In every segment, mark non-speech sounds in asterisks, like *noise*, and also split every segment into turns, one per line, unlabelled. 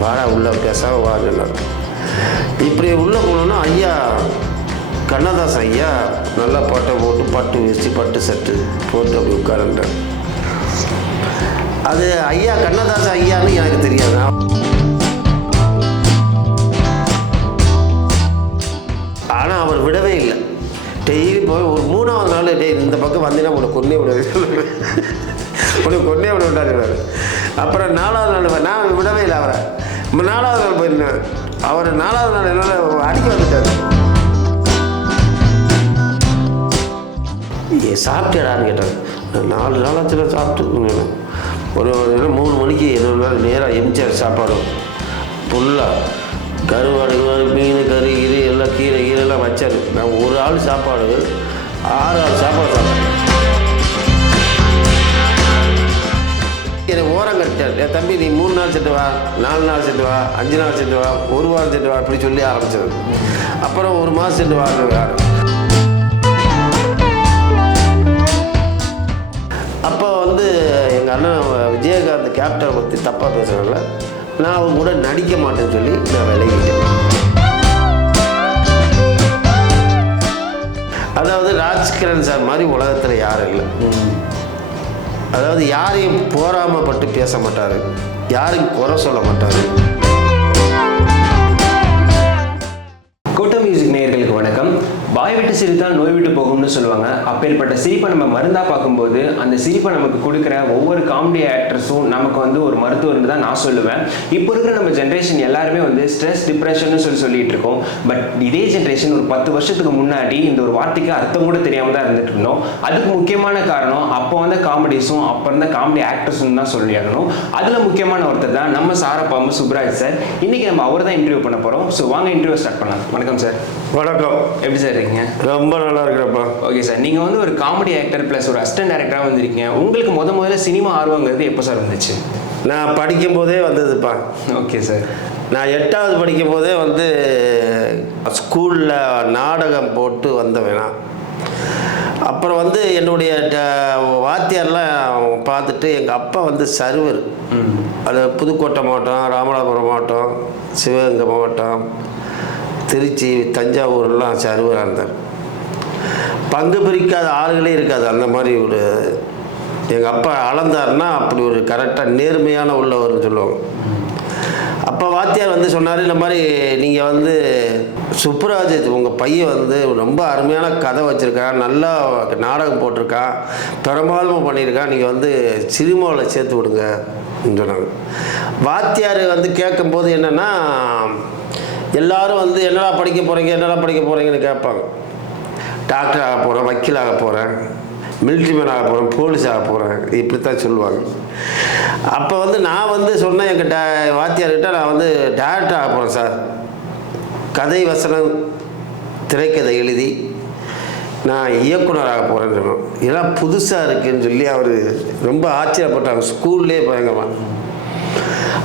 வாடா உள்ளே பேசாம வா இப்படி உள்ளே போனோன்னா ஐயா கண்ணதாஸ் ஐயா நல்லா பட்டை போட்டு பட்டு வச்சு பட்டு சட்டு போட்டு அப்படி உட்காருன்றார் அது ஐயா கண்ணதாஸ் ஐயான்னு எனக்கு தெரியாது. ஆனால் அவர் விடவே இல்லை. டெய்லி போய் ஒரு மூணாவது நாள் டேய் இந்த பக்கம் வந்தீங்கன்னா உனக்கு கொன்னே விடுது உனக்கு கொன்னே விட விட்டாரு அப்புறம் நாலாவது நாள் நான் விடவே இல்லை அவரை. நாலாவது நாள் போயிருந்தேன். அவர் நாலாவது நாள் என்னால் அடிக்க வந்துட்டார் ஏ சாப்பிட்டியாடான்னு நாலு நாளாச்சுல சாப்பிட்டு ஒரு ஒரு மூணு மணிக்கு இருபது நாள் நேராக எம்ஜிஆர் சாப்பாடு. ஃபுல்லாக கருவாடு மீன் கறி இது எல்லாம் கீரை கீரை எல்லாம் வச்சார். நான் ஒரு ஆள் சாப்பாடு ஆறு ஆள் சாப்பாடு சாப்பிட்டேன். என்னை ஓரம் கட்டார் என் தம்பி நீ மூணு நாள் செட்டு வா நாலு நாள் செட்டு வா அஞ்சு நாள் செட்டு வா ஒரு வாரம் செட்டு வா அப்படி சொல்லி ஆரம்பிச்சது அப்புறம் ஒரு மாதம் செட்டு வா அப்போ வந்து எங்கள் அண்ணன் விஜயகாந்த் கேப்டனை பற்றி தப்பாக பேசுகிறனால நான் அவங்க கூட நடிக்க மாட்டேன்னு சொல்லி நான் விலகிட்டேன். அதாவது ராஜ்கிரண் சார் மாதிரி உலகத்தில் யாரும் இல்லை. அதாவது யாரையும் போராமப்பட்டு பேச மாட்டார். யாரையும் குறை சொல்ல மாட்டார்.
கோட்டோ மியூசிக் நேயர்களுக்கு வாய் விட்டு சிரித்தால் நோய் விட்டு போகும்னு சொல்லுவாங்க. அப்பேற்பட்ட சிரிப்பை நம்ம மருந்தா பார்க்கும்போது அந்த சிரிப்பை நமக்கு கொடுக்குற ஒவ்வொரு காமெடி ஆக்ட்ரஸும் நமக்கு வந்து ஒரு மருத்துவர்னு தான் நான் சொல்லுவேன். இப்போ இருக்கிற நம்ம ஜென்ரேஷன் எல்லாருமே வந்து ஸ்ட்ரெஸ் டிப்ரெஷன் சொல்லி சொல்லிட்டு இருக்கோம். பட் இதே ஜென்ரேஷன் ஒரு பத்து வருஷத்துக்கு முன்னாடி இந்த ஒரு வார்த்தைக்கு அர்த்தம் கூட தெரியாம தான் இருந்துட்டு இருந்தோம். அதுக்கு முக்கியமான காரணம் அப்போ வந்த காமெடிஸும் அப்போ இருந்த காமெடி ஆக்ட்ரஸும் தான் சொல்லி ஆகணும். அதுல முக்கியமான ஒருத்தர் தான் நம்ம சாரப்பாம்பு சுப்ராஜ் சார். இன்னைக்கு நம்ம அவர் தான் இன்டர்வியூ பண்ண போறோம். ஸோ வாங்க இன்டர்வியூ ஸ்டார்ட் பண்ணலாம். வணக்கம் சார்.
வணக்கம்.
எப்படி சார் இருக்கீங்க?
ரொம்ப நல்லா இருக்கிறப்பா
ஓகே சார் நீங்கள் வந்து ஒரு காமெடி ஆக்டர் ப்ளஸ் ஒரு அசிஸ்டன்ட் டேரக்டராக வந்திருக்கீங்க. உங்களுக்கு முத முதல்ல சினிமா ஆர்வங்கிறது எப்போ சார் வந்துச்சு?
நான் படிக்கும்போதே வந்ததுப்பா.
Okay sir.
நான் எட்டாவது படிக்கும் போதே வந்து ஸ்கூலில் நாடகம் போட்டு வந்தவன் நான். அப்புறம் வந்து என்னுடைய வாத்தியார்லாம் பார்த்துட்டு எங்கள் அப்பா வந்து சர்வர். அது புதுக்கோட்டை மாவட்டம் ராமநாதபுரம் மாவட்டம் சிவகங்கை மாவட்டம் திருச்சி தஞ்சாவூர்லாம் சர்வராக இருந்தார் பங்கு பிரிக்காத ஆளுகளே இருக்காது. அந்த மாதிரி ஒரு எங்கள் அப்பா அளந்தாருன்னா அப்படி ஒரு கரெக்டாக நேர்மையான உள்ளவர்னு சொல்லுவாங்க. அப்போ வாத்தியார் வந்து சொன்னார் இந்த மாதிரி நீங்கள் வந்து சுப்ராஜ் உங்கள் பையன் வந்து ரொம்ப அருமையான கதை வச்சுருக்கான் நல்லா நாடகம் போட்டிருக்கான் பெரும்பாலுமை பண்ணியிருக்கான் நீங்கள் வந்து சினிமாவில் சேர்த்து விடுங்க சொன்னாங்க. வாத்தியார் வந்து கேட்கும்போது என்னென்னா எல்லாரும் வந்து என்னடா படிக்க போகிறீங்க என்னடா படிக்க போகிறீங்கன்னு கேட்பாங்க. டாக்டர் ஆக போகிறேன் வக்கீல் ஆக போகிறேன் மிலிட்ரி மேன் ஆக போகிறேன் போலீஸ் ஆக போகிறேன் இப்படி தான் சொல்லுவாங்க. அப்போ வந்து நான் வந்து சொன்னேன் எங்கள் டே வாத்தியார்கிட்ட நான் வந்து டேரக்டர் ஆக போகிறேன் சார். கதை வசனம் திரைக்கதை எழுதி நான் இயக்குனராக போகிறேன்னு சொன்னோம். இதெல்லாம் புதுசாக இருக்குன்னு சொல்லி அவர் ரொம்ப ஆச்சரியப்பட்டாங்க. ஸ்கூல்லே பயங்கரமாக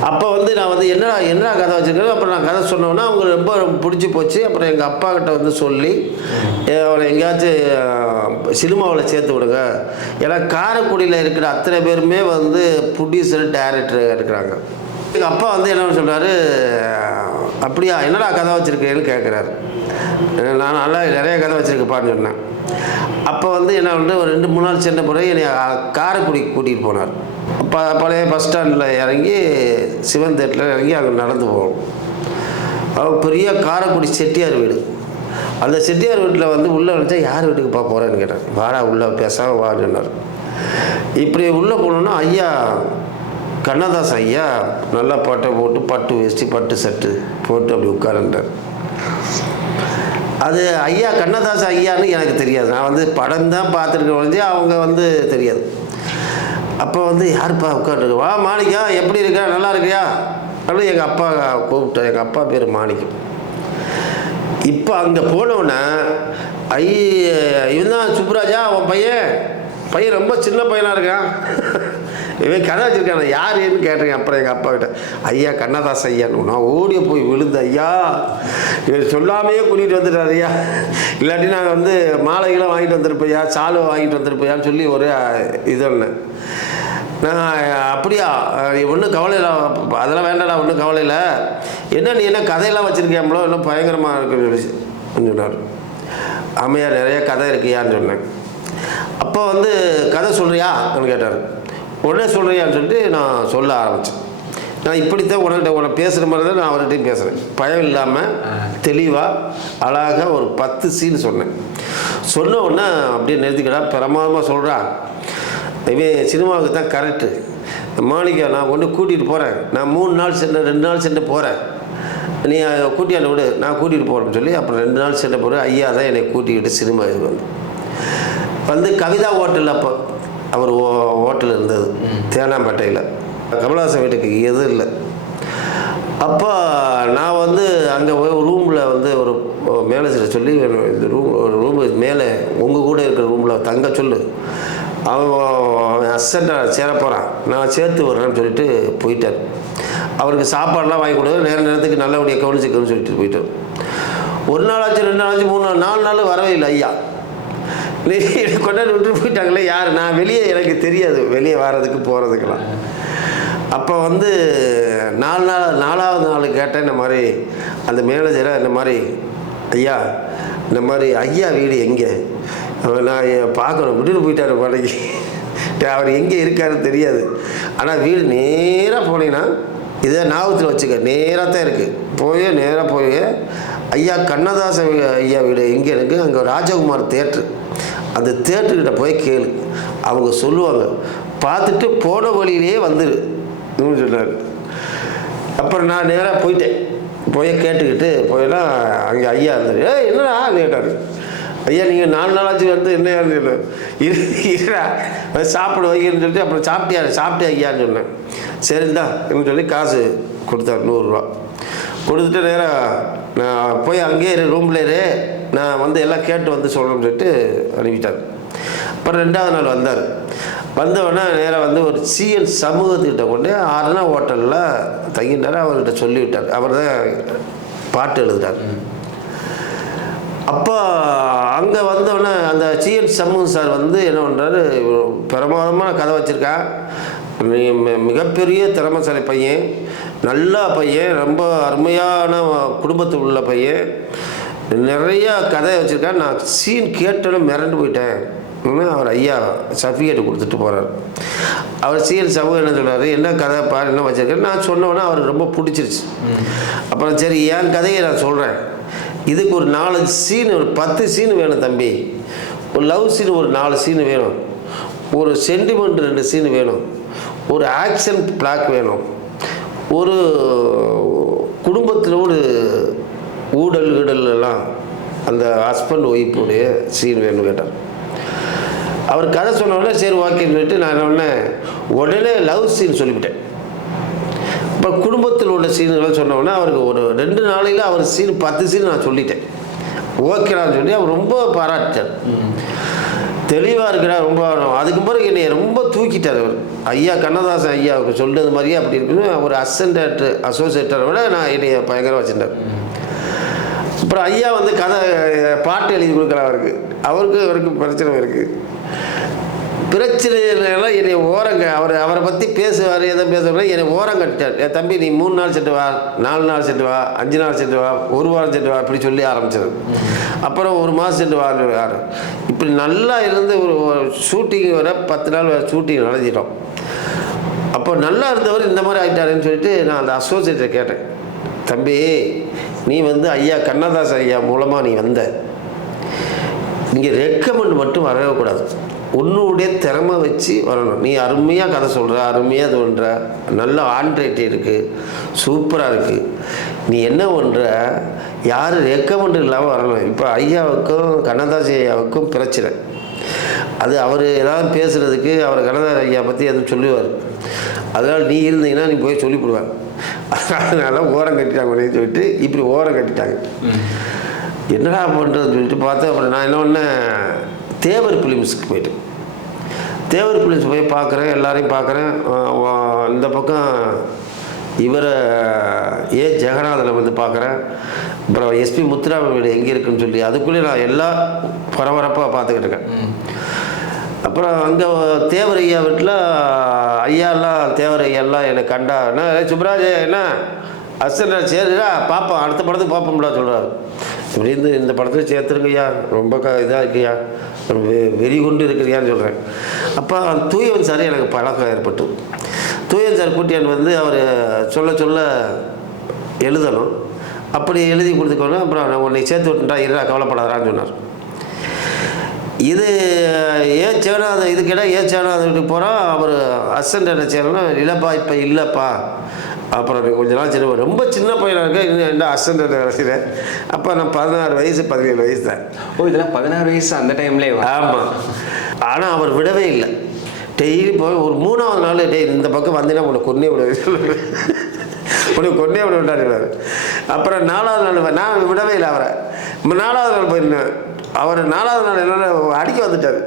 அப்போ வந்து நான் வந்து என்னடா என்னடா கதை வச்சுருக்கேன் அப்புறம் நான் கதை சொன்னோன்னா அவங்க ரொம்ப பிடிச்சி போச்சு. அப்புறம் எங்கள் அப்பா கிட்ட வந்து சொல்லி அவனை எங்கேயாச்சும் சினிமாவில் சேர்த்து விடுங்க. ஏன்னா காரைக்குடியில் இருக்கிற அத்தனை பேருமே வந்து ப்ரொடியூசர் டேரக்டர் இருக்கிறாங்க. எங்கள் அப்பா வந்து என்ன சொல்கிறாரு அப்படியா என்னடா கதை வச்சுருக்கேன்னு கேட்குறாரு நான் நல்லா நிறைய கதை வச்சுருக்கப்பான்னு சொன்னேன். அப்போ வந்து என்ன வந்து ஒரு ரெண்டு மூணு நாள் சென்ற பிறகு என்னை காரைக்குடி கூட்டிகிட்டு போனார். ப பழைய பஸ் ஸ்டாண்டில் இறங்கி சிவன் தேட்டில் இறங்கி அங்கே நடந்து போவோம் அவர் பெரிய காரைக்குடி செட்டியார் வீடு. அந்த செட்டியார் வீட்டில் வந்து உள்ளே நினச்சா யார் வீட்டுக்கு போக போகிறேன்னு கேட்டேன் வாடா உள்ளே பேசாமல் வான்னு சொன்னார். இப்படி உள்ளே போனோன்னா ஐயா கண்ணதாஸ் ஐயா நல்லா பட்டை போட்டு பட்டு வேஷ்டி பட்டு சட்டு போட்டு அப்படி உட்காருன்றார் அது ஐயா கண்ணதாஸ் ஐயான்னு எனக்கு தெரியாது. நான் வந்து படம் தான் பார்த்துருக்கேன் ஒழிஞ்சு அவங்க வந்து தெரியாது. அப்போ வந்து யாருப்பா உட்காந்துருக்கு வா மாணிக்கா எப்படி இருக்கா? நல்லா இருக்கியா? அப்படின்னு எங்கள் அப்பா கூப்பிட்டேன் எங்கள் அப்பா பேர் மாணிக்கம். இப்போ அங்கே போனோன்னே ஐ இவன் தான் சுப்ராஜா உன் பையன்? பையன் ரொம்ப சின்ன பையனாக இருக்கான். இவன் கதை வச்சிருக்கான் யாருன்னு கேட்டேன். அப்புறம் எங்கள் அப்பா கிட்ட ஐயா கண்ணதாஸ் ஐயான்னு நான் ஓடி போய் விழுந்த ஐயா. இவர் சொல்லாமையே கூட்டிகிட்டு வந்துட்டார் ஐயா. இல்லாட்டி நாங்கள் வந்து மாலைகளாம் வாங்கிட்டு வந்திருப்பையா சாலுவை வாங்கிட்டு வந்திருப்பையான்னு சொல்லி ஒரு ஒன்று நான் அப்படியா ஒன்றும் கவலை இல்லை அதெல்லாம் வேண்டாடா ஒன்றும் கவலை இல்லை. என்ன நீ என்ன கதையெல்லாம் வச்சுருக்கியாம்ளோ இன்னும் பயங்கரமாக இருக்குன்னு சொன்னார். ஆமையா நிறைய கதை இருக்கியான்னு சொன்னேன். அப்போ வந்து கதை சொல்கிறியான்னு கேட்டார். உடனே சொல்கிறியான்னு சொல்லிட்டு நான் சொல்ல ஆரம்பித்தேன் நான் இப்படித்தான் உனக்கிட்ட உனக்கு பேசுகிற மாதிரி தான் நான் அவர்கிட்டையும் பேசுகிறேன் பயம் இல்லாமல் தெளிவாக அழகாக ஒரு பத்து சீன் சொன்னேன். சொன்ன உடனே அப்படியே நிறுத்திக்கடா பிரமாதமாக சொல்கிறான் இவன் சினிமாவுக்கு தான் கரெக்டு மாணிக்கா நான் ஒன்று கூட்டிகிட்டு போகிறேன் நான் மூணு நாள் சென்று ரெண்டு நாள் சென்று போகிறேன் நீ கூட்டியாண்ட விடு. நான் கூட்டிகிட்டு போகிறேன்னு சொல்லி அப்புறம் ரெண்டு நாள் சென்ற போகிற ஐயா தான் என்னை கூட்டிக்கிட்டு சினிமா இது வந்து. வந்து கவிதா ஹோட்டலில் அப்போ அவர் ஓ- ஹோட்டல் இருந்தது. தேனாம்பேட்டையில். கமலஹாசன் வீட்டுக்கு எது இல்லை. அப்போ நான் வந்து அங்கே ரூமில் வந்து ஒரு மேனேஜரை சொல்லி இந்த ரூம் ஒரு ரூம் மேலே உங்கள் கூட இருக்கிற ரூமில் தங்க சொல்லு. அவன் அசண்ட்டாக சேர போகிறான் நான் சேர்த்து வர்றேன்னு சொல்லிட்டு போயிட்டார். அவருக்கு சாப்பாடுலாம் வாங்கி கொடுத்து நேர நேரத்துக்கு நல்லபடியாக கவனிச்சுக்கணும்னு சொல்லிட்டு போயிட்டார். ஒரு நாள் ஆச்சு ரெண்டு நாள் ஆச்சு மூணு நாள் நாலு நாள் வரவே இல்லை ஐயா. நீ என்னை கொண்டாந்து விட்டு போயிட்டாங்களே யார்? நான் வெளியே எனக்கு தெரியாது. வெளியே வர்றதுக்கு போகிறதுக்கெல்லாம் அப்போ வந்து நாலு நாள் நாலாவது நாள் கேட்டேன் இந்த மாதிரி அந்த மேனேஜரை இந்த மாதிரி ஐயா இந்த மாதிரி ஐயா வீடு எங்கே? நான் பார்க்கணும். விட்டுட்டு போயிட்டார் பாடைக்கு அவர் எங்கே இருக்காருன்னு தெரியாது. ஆனால் வீடு நேராக போனீங்கன்னா இதை ஞாபகத்தில் வச்சுக்க நேராக தான் இருக்குது போய் நேராக போய். ஐயா கண்ணதாச ஐயா வீடு எங்கே? இருக்குது அங்கே ராஜகுமார் தேட்ரு அந்த தேட்டர்கிட்ட போய் கேளு. அவங்க சொல்லுவாங்க பார்த்துட்டு போன வழியிலேயே வந்துரு. சொன்னார் அப்புறம் நான் நேராக போயிட்டேன். போய் கேட்டுக்கிட்டு போயினா அங்கே ஐயா இருந்தார். ஏ என்னடா? கேட்டார். ஐயா நீங்கள் நாலு நாளாச்சு வந்து என்ன இரு இருடா. சாப்பிட வைக்கணும்னு சொல்லிட்டு அப்புறம் சாப்பிட்டியா? சாப்பிட்டே ஐயான்னு சொன்னேன். சரிந்தா அப்படின்னு சொல்லி காசு கொடுத்தார் நூறுரூவா. கொடுத்துட்டு நேராக நான் போய் அங்கேயே இரு ரூமில் இரு. நான் வந்து எல்லாம் கேட்டு வந்து சொல்கிறேன்னு சொல்லிட்டு அனுப்பிட்டார். அப்புறம் ரெண்டாவது நாள் வந்தார். வந்தவொடனே நேராக வந்து ஒரு சிஎன் சமூகத்துக்கிட்ட கொண்டு அருணா ஹோட்டலில் தங்கிட்டார் அவர்கிட்ட சொல்லிவிட்டார். அவர் தான் பாட்டு எழுதுறார். அப்போ அங்கே வந்தோடனே அந்த சிஎன் சமூகம் சார் வந்து என்ன பண்ணுறாரு பிரமாதமான கதை வச்சுருக்கான் மிகப்பெரிய திறமசாலை பையன் நல்ல பையன் ரொம்ப அருமையான குடும்பத்தில் உள்ள பையன். நிறைய கதையை வச்சுருக்கான் நான் சீன் கேட்டோன்னே மிரண்டு போயிட்டேன். அவர் ஐயா சர்டிஃபிகேட் கொடுத்துட்டு போகிறார் அவர் சிஎன் சமூகம் என்ன சொல்றாரு? என்ன கதை பாரு என்ன வச்சிருக்காரு? நான் சொன்னோன்னே அவருக்கு ரொம்ப பிடிச்சிருச்சு. அப்புறம் சரி என் கதையை நான் சொல்கிறேன் இதுக்கு ஒரு நாலு சீன் ஒரு பத்து சீன் வேணும் தம்பி. ஒரு லவ் சீன் ஒரு நாலு சீன் வேணும். ஒரு சென்டிமெண்ட் ரெண்டு சீன் வேணும். ஒரு ஆக்ஷன் பிளாக் வேணும். ஒரு குடும்பத்தில் ஒரு ஊடல் கிடலெல்லாம் அந்த ஹஸ்பண்ட் ஒய்ஃபுடைய சீன் வேணும் கேட்டார். அவர் கதை சொன்ன உடனே சரி ஓகேன்னு சொல்லிட்டு நான் என்ன உடனே லவ் சீன் சொல்லிவிட்டேன். இப்போ குடும்பத்தில் உள்ள சீன்களை சொன்ன உடனே அவருக்கு ஒரு ரெண்டு நாளையில் அவர் சீன் பத்து சீன் நான் சொல்லிட்டேன். ஓகேடான்னு சொல்லி அவர் ரொம்ப பாராட்டார் தெளிவாக இருக்கிறா ரொம்ப அதுக்கு பிறகு என்னை ரொம்ப தூக்கிட்டார் அவர். ஐயா கண்ணதாசன் ஐயாவுக்கு சொல்றது மாதிரியே அப்படி இருக்குன்னு ஒரு அசன்டேட் அசோசியேட்டரை விட நான் என்னைய பயங்கரம் வச்சுட்டார் அப்புறம் ஐயா வந்து கதை பாட்டு எழுதி கொடுக்குற அவருக்கு. அவருக்கு அவருக்கு பிரச்சனை இருக்குது பிரச்சனைலாம் என்னை ஓரங்க அவர் அவரை பற்றி பேசுவார் எதை பேசுவார் என்னை ஓரம் கட்டார் என் தம்பி நீ மூணு நாள் சென்று வா நாலு நாள் சென்று வா அஞ்சு நாள் சென்று வா ஒரு வாரம் சென்று வா இப்படி சொல்லி ஆரம்பிச்சது. அப்புறம் ஒரு மாதம் சென்று வார் இப்படி நல்லா இருந்து ஒரு ஷூட்டிங் வர பத்து நாள் ஷூட்டிங் நடத்திட்டோம். அப்போ நல்லா இருந்தவர் இந்த மாதிரி ஆகிட்டாருன்னு சொல்லிட்டு நான் அந்த அசோசியேட்டை கேட்டேன். தம்பி நீ வந்து ஐயா கண்ணதாஸ் ஐயா மூலமாக நீ வந்த. இங்கே ரெக்கமெண்ட் மட்டும் வரவே கூடாது. உன்னுடைய திறமை வச்சு வரணும். நீ அருமையாக கதை சொல்கிற அருமையாக இது பண்ணுற நல்ல ஆண்ட்ரைட்டி இருக்குது சூப்பராக இருக்குது நீ என்ன பண்ணுற யாரும் ரெக்கமெண்ட் இல்லாமல் வரணும். இப்போ ஐயாவுக்கும் கண்ணதாசி ஐயாவுக்கும் பிரச்சனை. அது அவர் ஏதாவது பேசுகிறதுக்கு அவர் கண்ணதாசி ஐயா பற்றி எதுவும் சொல்லுவார். அதனால் நீ இருந்தீங்கன்னா நீ போய் சொல்லிவிடுவார் அதனால ஓரம் கட்டிட்டாங்க உடனே சொல்லிட்டு இப்படி ஓரம் கட்டிட்டாங்க. என்னடா பண்ணுறதுன்னு சொல்லிட்டு பார்த்தா அப்புறம் நான் என்ன பண்ணேன் தேவர் ஃபிலிம்ஸுக்கு போயிட்டேன். தேவர் ஃபிலிம்ஸ் போய் பார்க்குறேன் எல்லாரையும் பார்க்குறேன். இந்த பக்கம் இவரை ஏ ஜெகநாதனை வந்து பார்க்குறேன். அப்புறம் எஸ்பி முத்துராமன் வீடு எங்கே இருக்குன்னு சொல்லி அதுக்குள்ளே நான் எல்லா பரபரப்பாக பார்த்துக்கிட்டு இருக்கேன். அப்புறம் அங்கே தேவர் ஐயா வீட்டில் ஐயாலாம் தேவர் ஐயாலாம் என்னை கண்டா. என்ன சுப்ராஜ் என்ன? அசன் சரிடா பார்ப்போம் அடுத்த படத்துக்கு பார்ப்போம்டா சொல்கிறாரு இப்படி இருந்து இந்த படத்தில் சேர்த்துருங்கய்யா. ரொம்ப க இதாக இருக்கியா? வெ- வெறி கொண்டு இருக்கிறியான்னு சொல்கிறேன் அப்போ தூயவன் சார் எனக்கு பழக்கம் ஏற்பட்டு தூயன் சார் கூட்டியான் வந்து அவர் சொல்ல சொல்ல எழுதணும். அப்படி எழுதி கொடுத்துக்கணும் அப்புறம் நான் உன்னை சேர்த்து விட்டுட்டா இருடா கவலைப்படாதான்னு சொன்னார். இது ஏன் சேனாத இதுக்கிட்ட ஏன் சேனாத வீட்டுக்கு போகிறோம் அவர் அசன்ட் என்ன செய்யணும்னா இல்லைப்பா இப்போ இல்லைப்பா. அப்புறம் கொஞ்ச நாள் சின்ன ரொம்ப சின்ன பையனாக இருக்க இன்னும் என்ன அசன்ட் வேலையில் அப்போ நான் பதினாறு வயசு பதினேழு வயசு தான்.
ஓ இதெல்லாம் பதினாறு வயசு அந்த டைம்லேயே
ஆமாம் ஆனால் அவர் விடவே இல்லை. டெய்லி போய் ஒரு மூணாவது நாள் டெய் இந்த பக்கம் வந்தீங்கன்னா உன்னை கொன்னே விட. உனக்கு கொன்னே விட விட்டாரு அப்புறம் நாலாவது நாள் நான் விடவே இல்லை அவரை. நாலாவது நாள் போயிருந்தேன். அவர் நாலாவது நாள் என்னென்ன அடிக்க வந்துட்டார்.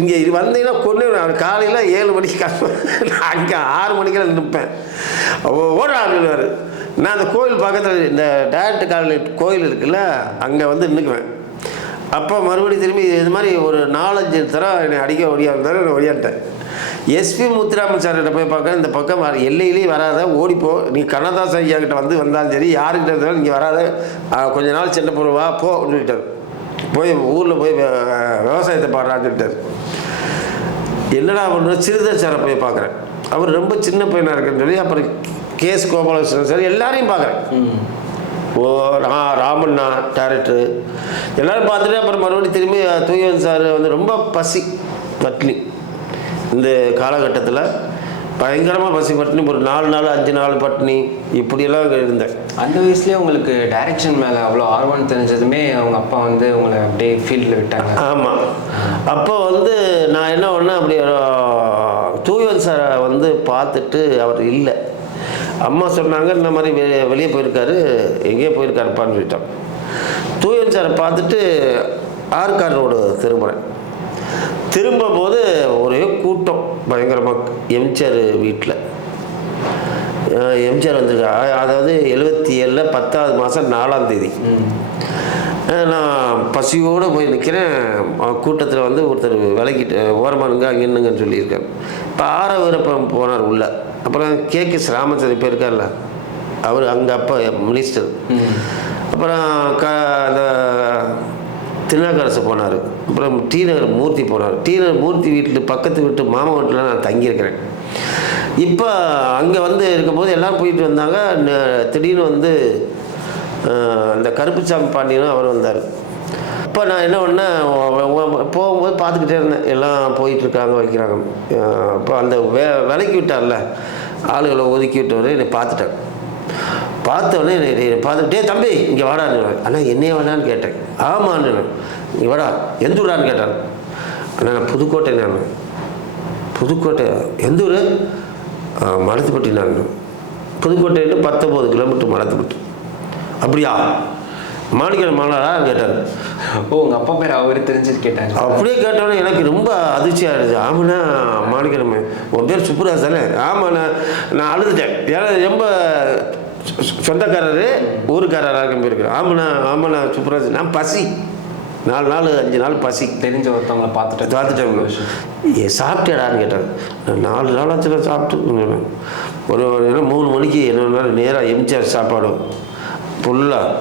இங்கே இது வந்தீங்கன்னா கொண்டு அவர் காலையில் ஏழு மணிக்கு கிளம்புவேன் நான் அங்கே ஆறு மணிக்கெல்லாம் நிற்பேன் ஓட ஆடுவார் நான் அந்த கோயில் பக்கத்தில் இந்த டேரக்ட் காலனி கோயில் இருக்குல்ல அங்கே வந்து நின்றுக்குவேன். அப்போ மறுபடியும் திரும்பி இது மாதிரி ஒரு நாலஞ்சு தடவை என்னை அடிக்க ஒடியாந்தாரு நான் ஒடியான்ட்டேன் எஸ்பி முத்துராமன் சார்கிட்ட போய் பார்க்க இந்த பக்கம் வர எல்லையிலேயே வராத ஓடிப்போ நீ கண்ணதாசன் ஐயா கிட்ட வந்து வந்தாலும் சரி யாருக்கிட்ட இருந்தாலும் நீங்கள் வராத கொஞ்ச நாள் சென்ன போடுவா போ அப்படின்னு போய் ஊரில் போய் விவசாயத்தை பாடுறான்னு சொல்லிட்டாரு என்னடா பண்ணுற சிறுதர் போய் பார்க்குறேன் அவர் ரொம்ப சின்ன பையனாக இருக்குன்னு சொல்லி அப்புறம் கேஎஸ் கோபாலகிருஷ்ணன் சார் எல்லாரையும் பார்க்குறேன் ஓ ரா ராமண்ணா டேரக்டரு. எல்லாரும் பார்த்துட்டு அப்புறம் மறுபடியும் திரும்பி தூயவன் சார் வந்து ரொம்ப பசி பட்னி. இந்த காலகட்டத்தில் பயங்கரமாக பசி பட்னி ஒரு நாலு நாள் அஞ்சு நாள் பட்னி இப்படியெல்லாம் இருந்தேன்.
அந்த வயசுலயே உங்களுக்கு டைரக்ஷன் மேலே அவ்வளோ ஆர்வம் தெரிஞ்சதுமே அவங்க அப்பா வந்து உங்களை அப்படியே ஃபீல்டில் விட்டாங்க.
ஆமாம் அப்போ வந்து நான் என்ன பண்ணேன் அப்படி தூயவன் சாரை வந்து பார்த்துட்டு அவர் இல்லை. அம்மா சொன்னாங்க இந்த மாதிரி வெ- வெளியே போயிருக்காரு எங்கேயோ போயிருக்காருப்பான்னு சொல்லிட்டான். தூயவன் சாரை பார்த்துட்டு ஆர்கார் ரோடு திரும்புகிறேன் திரும்பும் போது ஒரே கூட்டம் பயங்கரமாக எம்ஜிஆர் வீட்டில் எம்ஜிஆர் வந்திருக்காரு அதாவது எழுபத்தி ஏழில் பத்தாவது மாதம் நாலாம் தேதி. நான் பசியோடு போய் நிற்கிறேன் கூட்டத்தில் வந்து ஒருத்தர் விலகிட்டு ஓரமாக இருங்க அங்கே நின்னுங்கன்னு சொல்லியிருக்காரு. இப்போ ஆற வீரப்பன் போனார் உள்ள. அப்புறம் கே கே ராமச்சந்திரன் இப்போ இருக்கார்ல. அவர் அங்கே அப்போ மினிஸ்டர். அப்புறம் க அந்த திருநாக்கரசு போனார். அப்புறம் டி நகர் மூர்த்தி போனார். டி நகர் மூர்த்தி வீட்டில் பக்கத்து வீட்டு மாமா வீட்டில் நான் தங்கியிருக்கிறேன். இப்போ அங்கே வந்து இருக்கும்போது எல்லோரும் போயிட்டு வந்தாங்க. திடீர்னு வந்து அந்த கருப்புசாமி பாண்டியனும் அவர் வந்தார். அப்போ நான் என்ன பண்ணேன் போகும்போது பார்த்துக்கிட்டே இருந்தேன். எல்லாம் போயிட்டுருக்காங்க வைக்கிறாங்க. அப்போ அந்த வே விலக்கி விட்டார்ல. ஆளுகளை ஒதுக்கி விட்டவர் என்னை பார்த்துட்டேன் பார்த்த உடனே என்னை என்னை பார்த்துட்டு "டேய் தம்பி இங்கே வாடான்னு அண்ணா என்னைய வேணான்னு கேட்டேன். ஆமான்னு. இங்கே வாடா எந்த ஊரான்னு நான் புதுக்கோட்டை நான் புதுக்கோட்டை எந்த ஊர்? மலத்துப்பட்டி நான் புதுக்கோட்டையில பத்தொம்போது கிலோமீட்டர் மலத்துப்பட்டி அப்படியா? மாணிக்கன் மாநாடா கேட்டார்.
ஓ உங்க அப்பா பேர் அவர் தெரிஞ்சு கேட்டாங்க.
அப்படியே கேட்டோன்னே எனக்கு ரொம்ப அதிர்ச்சியாக இருந்துச்சு. ஆமாண்ணா மாணிக்கணமே உன் பேர் சுப்புராஜ் தானே? ஆமாண்ணா நான் அழுதுட்டேன். ஏன்னா ரொம்ப சொந்தக்காரரு ஊருக்காரராக போயிருக்கிறேன் ஆமாண்ணா ஆமாண்ணா சுப்புராஜ் நான் பசி. நாலு நாள் அஞ்சு நாள் பசி.
தெரிஞ்ச ஒருத்தவங்களை பார்த்துட்டு
பார்த்துட்டேன் ஏ சாப்பிட்டியாடான்னு கேட்டார். நான் நாலு நாளாச்சுல சாப்பிட்டு ஒரு ஏன்னா மூணு மணிக்கு என்ன நேராக எம்ஜிஆர் சாப்பாடு. ஃபுல்லாக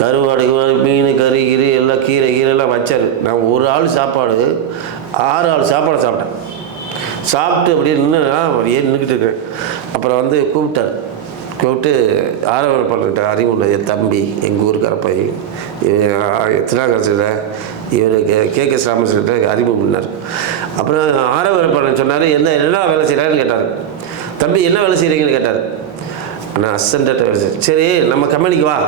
கருவாடு மீன் கறி கிரி எல்லாம் கீரை கீரை எல்லாம் வச்சார். நான் ஒரு ஆள் சாப்பாடு ஆறு ஆள் சாப்பாடு சாப்பிட்டேன். சாப்பிட்டு அப்படியே நின்று அப்படியே நின்றுக்கிட்டு இருக்கேன். அப்புறம் வந்து கூப்பிட்டார். கூப்பிட்டு ஆரவரை பண்ணிட்ட அறிவு உள்ள என் தம்பி எங்கள் ஊருக்கார பையன். திருநாகரசில் இவர் கே கே. கே. ராமகிருஷ்ணன் அறிமுகம் பண்ணார் அப்புறம் ஆரவர பண்ண சொன்னார் என்ன என்ன வேலை செய்கிறாருன்னு கேட்டார். தம்பி என்ன வேலை செய்கிறீங்கன்னு கேட்டார். நான் அசண்டட்ட வேலை செய்ய சரி நம்ம கம்பெனிக்கு வா.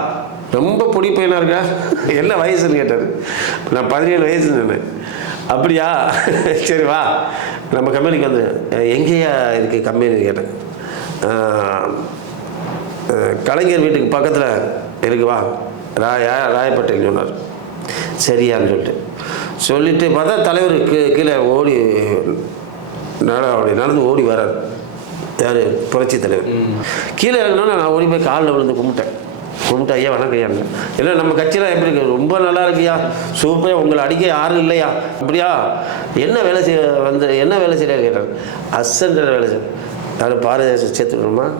ரொம்ப பொடி பையனாக இருக்கா? என்ன வயசுன்னு கேட்டார். நான் பதினேழு வயசு சொன்னேன் அப்படியா? சரி வா. நம்ம கம்பெனிக்கு வந்து எங்கேயா இருக்குது கம்பெனி கேட்டேன். கலைஞர் வீட்டுக்கு பக்கத்தில் இருக்கு வா. ராயா ராயப்பட்டேல் சொன்னார். சரியான்னு சொல்லிட்டு. சொல்லிட்டு பார்த்தா தலைவர் கீ- கீழே ஓடி நட அப்படி நடந்து ஓடி வரார் யார்? புரட்சி தலைவர். கீழே இறங்கினோன்னு நான் ஓடி போய் காலில் விழுந்து கும்பிட்டேன். கும்பிட்டு ஐயா வணக்கம் ஐயா. இல்லை நம்ம கட்சியெலாம் எப்படி இருக்கு? ரொம்ப நல்லா இருக்குயா சூப்பராக உங்களை அடிக்க யாரும் இல்லையா? அப்படியா? என்ன வேலை செய்ய வந்து என்ன வேலை செய்ய கேட்டாங்க அசன்ற வேலை செய்ய யாரும் பாரதிதாசன் சேர்த்துக்கணுமா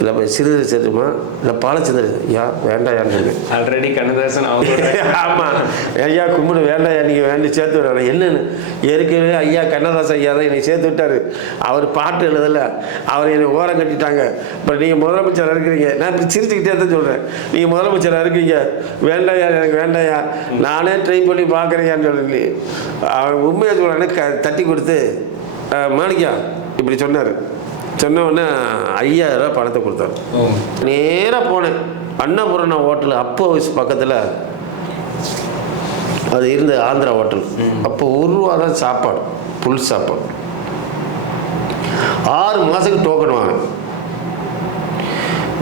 இல்லை போய் சிறிது சேர்த்துமா இல்லை பாலச்சந்திரன் ஐயா வேண்டாம் யான்னு
ஆல்ரெடி கண்ணதாசன் *laughs*
ஆமாம் ஐயா கும்பிடு வேண்டாம் நீங்கள் வேண்டி சேர்த்து விடணும் என்னன்னு? ஏற்கனவே ஐயா கண்ணதாசன் ஐயா தான் என்னை சேர்த்து விட்டாரு. அவர் பாட்டு எழுதலை. அவர் என்னை ஓரம் கட்டிட்டாங்க. இப்போ நீங்கள் முதலமைச்சராக இருக்கிறீங்க. நான் இப்போ சிரிச்சுக்கிட்டே தான் சொல்கிறேன் நீங்கள் முதலமைச்சராக இருக்கீங்க. வேண்டாம்யா எனக்கு வேண்டாம்யா நானே ட்ரை பண்ணி பார்க்குறேயான்னு சொல்லி அவர் உண்மையை சொல்கிறானே க தட்டி கொடுத்து மாணிக்கா இப்படி சொன்னார். சொன்ன உடனே ஐயாயிரம் ரூபாய் பணத்தை கொடுத்தாரு. நேராக போனேன். அன்னபூரண ஹோட்டல் அப்போ வயசு பக்கத்தில் அது இருந்த ஆந்திரா ஹோட்டல். அப்போ ஒரு ரூபா தான் சாப்பாடு புல் சாப்பாடு. ஆறு மாதத்துக்கு டோக்கன் வாங்க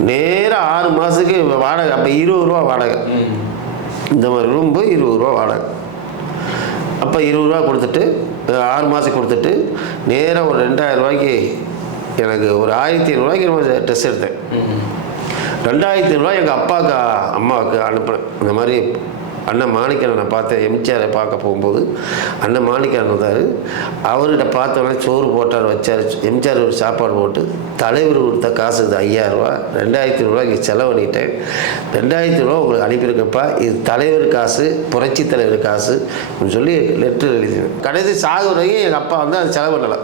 நேராக ஆறு மாதத்துக்கு வாடகை அப்போ இருபது ரூபா வாடகை. இந்த மாதிரி ரூம் போய் இருபது ரூபா வாடகை. அப்போ இருபது ரூபா கொடுத்துட்டு ஆறு மாதம் கொடுத்துட்டு நேராக ஒரு ரெண்டாயிரம் ரூபாய்க்கு எனக்கு ஒரு ஆயிரத்தி ஐநூறுரூவாய்க்கு நம்ம ட்ரெஸ் எடுத்தேன். ரெண்டாயிரத்தி ஐநூறுரூவா எங்கள் அப்பாவுக்கு அம்மாவுக்கு அனுப்பினேன். இந்த மாதிரி அண்ணன் மாணிக்கண்ணனை பார்த்தேன் எம்ஜிஆரை பார்க்க போகும்போது அண்ணன் மாணிக்கண்ணன் வந்தார் அவர்கிட்ட பார்த்தோன்னே சோறு போட்டார் வச்சார். எம்ஜிஆர் ஒரு சாப்பாடு போட்டு தலைவர் கொடுத்த காசு இது ஐயாயிரரூவா ரெண்டாயிரத்தி ரூபாய்க்கு செலவு செலவழிட்டேன் ரெண்டாயிரத்தி ரூபா உங்களுக்கு அனுப்பியிருக்கப்பா. இது தலைவர் காசு புரட்சி தலைவர் காசு அப்படின்னு சொல்லி லெட்டர் எழுதினேன். கடைசி சாகு வரைக்கும் எங்கள் அப்பா வந்து அது செலவு பண்ணலை.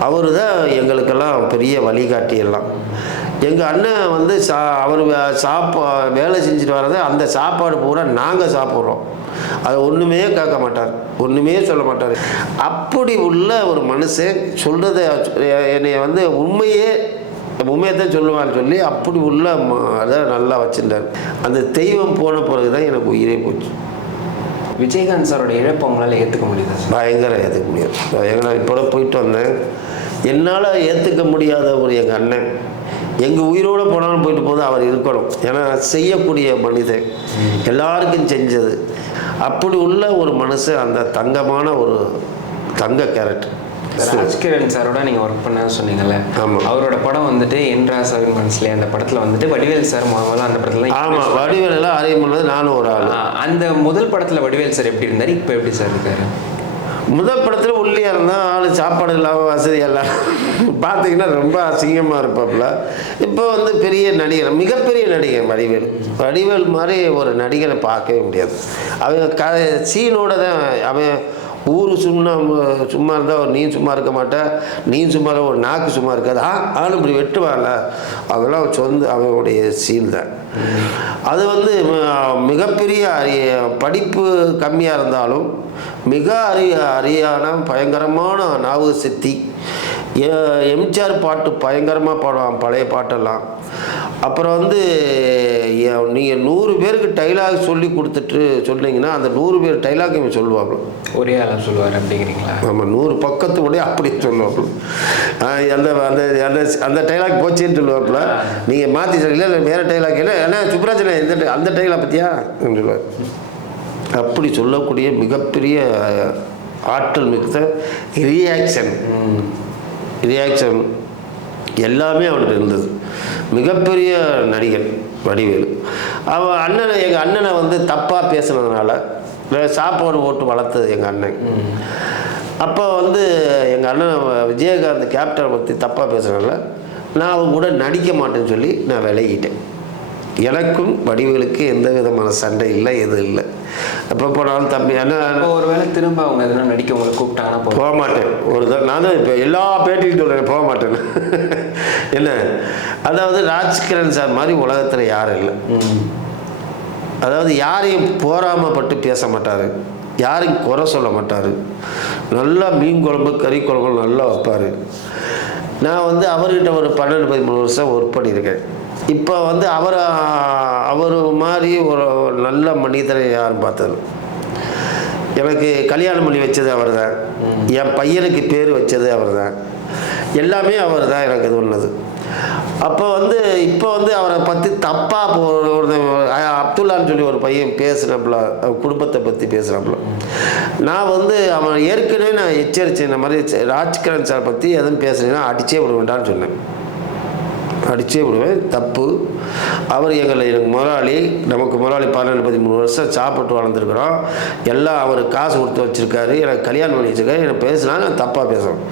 அவர் தான் எங்களுக்கெல்லாம் பெரிய வழிகாட்டியெல்லாம். எங்கள் அண்ணன் வந்து சா அவர் வே- சாப்பா வேலை செஞ்சுட்டு வர்றது அந்த சாப்பாடு பூரா நாங்கள் சாப்பிட்றோம். அதை ஒன்றுமே கேட்க மாட்டார். ஒன்றுமே சொல்ல மாட்டார். அப்படி உள்ள ஒரு மனுஷன் சொல்கிறத என்னை வந்து உண்மையே உண்மையை தான் சொல்லுவான்னு சொல்லி அப்படி உள்ள ம- அதை நல்லா வச்சுருந்தார். அந்த தெய்வம் போன பிறகு தான் எனக்கு உயிரே போச்சு.
விஜயகாந்த் சாரோட இழப்பு அவங்களால ஏற்றுக்க முடியுது
பயங்கர ஏற்றுக்க முடியாது. நான் இப்போ போயிட்டு வந்தேன். என்னால் ஏற்றுக்க முடியாத ஒரு எங்கள் அண்ணன் எங்கள் உயிரோடு போனாலும் போயிட்டு போது அவர் இருக்கணும். ஏன்னா செய்யக்கூடிய மனிதன். எல்லாருக்கும் செஞ்சது. அப்படி உள்ள ஒரு மனசு அந்த தங்கமான ஒரு தங்க கேரக்டர்.
ராஜ்கிரண் சாரோட நீங்க ஒர்க் பண்ண சொன்னீங்கல்ல. அவரோட படம் வந்துட்டு என் ராசாவின் மனசுல அந்த படத்துல வந்துட்டு வடிவேல் சார் முதல்ல அந்த படத்துல
ஆமாம் வடிவேலெல்லாம் அறிய பண்ணது நானும் ஒரு ஆள்.
அந்த முதல் படத்துல வடிவேல் சார் எப்படி இருந்தாரு இப்போ எப்படி சார் இருக்காரு?
முதல் படத்தில் உள்ளியாக இருந்தால் ஆள் சாப்பாடு இல்லாமல் வசதி எல்லாம் பார்த்தீங்கன்னா ரொம்ப அசிங்கமாக இருப்பாப்புல இப்போ வந்து பெரிய நடிகர் மிகப்பெரிய நடிகர் வடிவேல். வடிவேல் மாதிரி ஒரு நடிகரை பார்க்கவே முடியாது. அவன் க சீனோட தான் அவன் ஊர் சும்மா சும்மா இருந்தால் நீ சும்மா இருக்க மாட்டேன் நீ சும்மா ஒரு நாக்கு சும்மா இருக்காது. ஆ ஆளும் இப்படி வெட்டுவான்ல அதெல்லாம் சொந்த அவனுடைய சீன் தான். அது வந்து மிகப்பெரிய அரிய படிப்பு கம்மியாக இருந்தாலும் மிக அரிய அரியான பயங்கரமான நாவு சக்தி எம்ஜிஆர் பாட்டு பயங்கரமாக பாடுவான் பழைய பாட்டெல்லாம். அப்புறம் வந்து நீங்கள் நூறு பேருக்கு டைலாக் சொல்லி கொடுத்துட்டு சொன்னீங்கன்னா அந்த நூறு பேர் டைலாக் இவன் சொல்லுவாங்க
ஒரே ஆளா சொல்லுவார் அப்படிங்கிறீங்களா?
நம்ம நூறு பக்கத்து கூட அப்படி சொல்லுவாப்புல அந்த அந்த அந்த அந்த டைலாக் போச்சேன்னு சொல்லுவாப்புல நீங்கள் மாற்றி சொல்லல இல்லை வேறு டைலாக் இல்லை ஏன்னா சுப்ராஜன் ti- அந்த டைலாக் பற்றியா சொல்லுவார். அப்படி சொல்லக்கூடிய மிகப்பெரிய ஆற்றல் மிகுந்த ரியாக்ஷன் ரியாக்ஷன் எல்லாமே அவனுக்கு இருந்தது. மிகப்பெரிய நடிகன் வடிவேலு. அவன் அண்ணனை எங்கள் அண்ணனை வந்து தப்பாக பேசுனதுனால சாப்பாடு போட்டு வளர்த்தது எங்கள் அண்ணன். அப்போ வந்து எங்கள் அண்ணன் விஜயகாந்த் கேப்டனை பற்றி தப்பாக பேசுகிறனால நான் அவங்க கூட நடிக்க மாட்டேன்னு சொல்லி நான் விலகிட்டேன். எனக்கும் வடிவேலுக்கு எந்த விதமான சண்டை இல்லை எதுவும் இல்லை. எப்போ போனாலும் தம்பி என்ன
இப்போ ஒருவேளை திரும்ப அவங்க எதனா நடிக்க உங்களை கூப்பிட்டாங்கன்னா
போக மாட்டேன் ஒரு தான் நான் தான் இப்போ எல்லா பேட்டியும் சொல்கிறேன் போக மாட்டேன் என்ன? அதாவது ராஜ்கிரண் சார் மாதிரி உலகத்தில் யாரும் இல்லை. அதாவது யாரையும் போராமப்பட்டு பேச மாட்டார். யாரையும் குறை சொல்ல மாட்டார். நல்லா மீன் குழம்பு கறி குழம்பு நல்லா வைப்பார். நான் வந்து அவர்கிட்ட ஒரு பன்னெண்டு பதிமூணு வருஷம் ஒர்க் பண்ணியிருக்கேன். இப்போ வந்து அவர் அவர் மாதிரி ஒரு நல்ல மனிதரை யாரும் பார்த்தது? எனக்கு கல்யாணம் பண்ணி வச்சது அவர் தான் என் பையனுக்கு பேர் வச்சது அவர் தான் எல்லாமே அவர் தான் எனக்கு இது உள்ளது. அப்போ வந்து இப்போ வந்து அவரை பற்றி தப்பாக ஒரு அஹ், அப்துல்லான்னு சொல்லி ஒரு பையன் அவன் குடும்பத்தை பற்றி பேசுனாப்புல நான் வந்து அவன் ஏற்கனவே நான் எச்சரித்தேன் இந்த மாதிரி ராஜ்கிரண் சார் பற்றி எதுவும் பேசுனீங்கன்னா அடிச்சே விட வேண்டாம்னு சொன்னேன். அடிச்சே விடுவேன். தப்பு. அவர் எங்களை எனக்கு முதலாளி நமக்கு முதலாளி பன்னெண்டு பதிமூணு வருஷம் சாப்பிட்டு வளர்ந்துருக்குறோம். எல்லாம் அவர் காசு கொடுத்து வச்சுருக்காரு. எனக்கு கல்யாணம் பண்ணி வச்சுருக்காரு. எனக்கு பேசினா நான் தப்பாக பேசுவேன்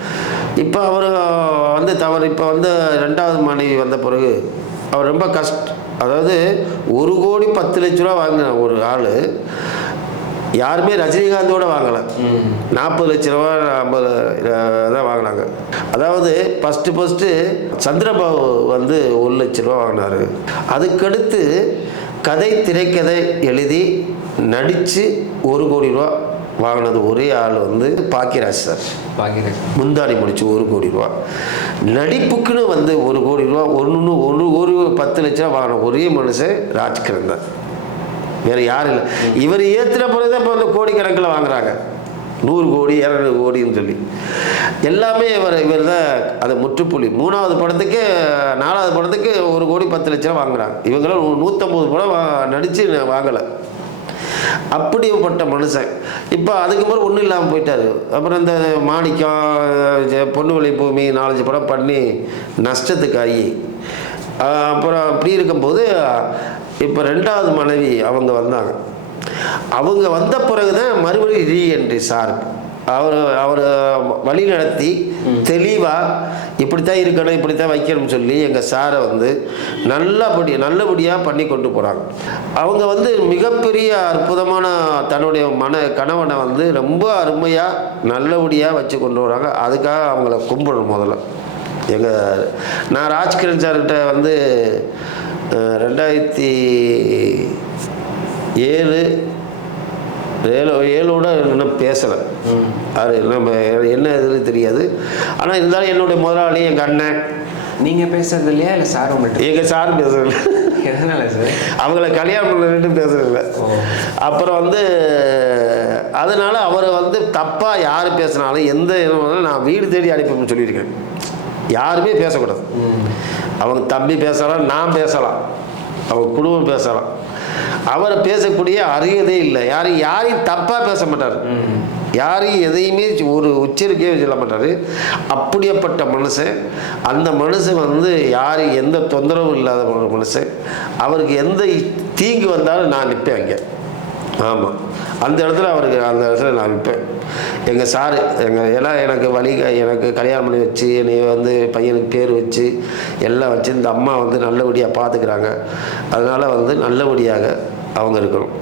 இப்போ அவர் வந்து தவறு இப்போ வந்து ரெண்டாவது மனைவி வந்த பிறகு அவர் ரொம்ப கஷ்ட அதாவது ஒரு கோடி பத்து லட்ச ரூபா வாங்கின ஒரு ஆள். யாருமே ரஜினிகாந்தோட வாங்கலை. நாற்பது லட்ச ரூபா ஐம்பது தான் வாங்கினாங்க. அதாவது ஃபஸ்ட்டு ஃபஸ்ட்டு சந்திரபாபு வந்து ஒரு லட்ச ரூபா வாங்கினாரு. அதுக்கடுத்து கதை திரைக்கதை எழுதி நடித்து ஒரு கோடி ரூபா வாங்கினது ஒரே ஆள் வந்து பாக்கியராஜ் சார்.
பாக்கியராஜ்.
முந்தாடி முடிச்சு ஒரு கோடி ரூபா. நடிப்புக்குன்னு வந்து ஒரு கோடி ரூபா ஒன்று ஒரு ஒரு பத்து லட்ச ரூபா வாங்கின ஒரே மனுஷன் ராஜ்கிரண் தான். வேறு யாரும் இல்லை. இவர் ஏற்றின பிறகு தான் இப்போ வந்து கோடிக்கணக்கில் வாங்குறாங்க. நூறு கோடி இரநூறு கோடின்னு சொல்லி. எல்லாமே இவர் இவர் தான் அது முற்றுப்புள்ளி. மூணாவது படத்துக்கு நாலாவது படத்துக்கு ஒரு கோடி பத்து லட்சம் வாங்குறாங்க. இவங்களாம் நூ- நூற்றம்பது படம் வா நடித்து வாங்கலை. அப்படிப்பட்ட மனுஷன். இப்போ அதுக்கு பிறகு ஒன்றும் இல்லாமல் போயிட்டாரு. அப்புறம் இந்த மாணிக்கம் பொண்ணு பொன்னுவலி பூமி நாலஞ்சு படம் பண்ணி நஷ்டத்துக்கு ஆகி. அப்புறம் அப்படி இருக்கும்போது இப்போ ரெண்டாவது மனைவி அவங்க வந்தாங்க. அவங்க வந்த பிறகு தான் மறுபடியும் ரீஎன்ட்ரி சார். அவர் அவர் வழி நடத்தி தெளிவாக இப்படித்தான் இருக்கணும் இப்படித்தான் வைக்கணும்னு சொல்லி எங்கள் சாரை வந்து நல்லபடி நல்லபடியாக பண்ணி கொண்டு போகிறாங்க அவங்க வந்து மிகப்பெரிய அற்புதமான தன்னுடைய மன கணவனை வந்து ரொம்ப அருமையாக நல்லபடியாக வச்சு கொண்டு வராங்க. அதுக்காக அவங்கள கும்பிடணும் முதல்ல. எங்கள் நான் ராஜ்கிரண் சார்கிட்ட வந்து ரெண்டாயிரத்தி ஏழு ஏழு ஏழோட இன்னும் பேசலை. அது நம்ம என்ன இதுன்னு தெரியாது. ஆனால் இருந்தாலும் என்னுடைய முதலாளி எங்கள் அண்ணன்.
நீங்க பேசுறது இல்லையா? இல்ல சார் உங்கள்கிட்ட
எங்கள் சார் பேசுறதில்ல
எதனால சார்?
அவங்கள கல்யாணம் பண்ணிட்டு பேசுறதில்ல. அப்புறம் வந்து அதனால அவர் வந்து தப்பாக யார் பேசினாலும் எந்த இது நான் வீடு தேடி அனுப்பி சொல்லியிருக்கேன். யாருமே பேசக்கூடாது. அவங்க தம்பி பேசலாம் நான் பேசலாம். அவங்க குடும்பம் பேசலாம். அவரை பேசக்கூடிய அருகதே இல்லை. யாரும் யாரையும் தப்பாக பேச மாட்டார். யாரையும் எதையுமே ஒரு உச்சரிக்கையே சொல்ல மாட்டார். அப்படியேப்பட்ட மனுஷன் அந்த மனுஷன் வந்து யாரும் எந்த தொந்தரவும் இல்லாத ஒரு மனுஷன். அவருக்கு எந்த தீங்கு வந்தாலும் நான் நிற்பேன் அங்கே. ஆமாம் அந்த இடத்துல அவருக்கு அந்த இடத்துல நான் விற்பேன் எங்கள் சாரு எங்கள் ஏன்னா எனக்கு வழி எனக்கு கல்யாணம் பண்ணி வச்சு என்னை வந்து பையனுக்கு பேர் வச்சு எல்லாம் வச்சு இந்த அம்மா வந்து நல்லபடியாக பார்த்துக்கிறாங்க அதனால் வந்து நல்லபடியாக அவங்க இருக்கணும்.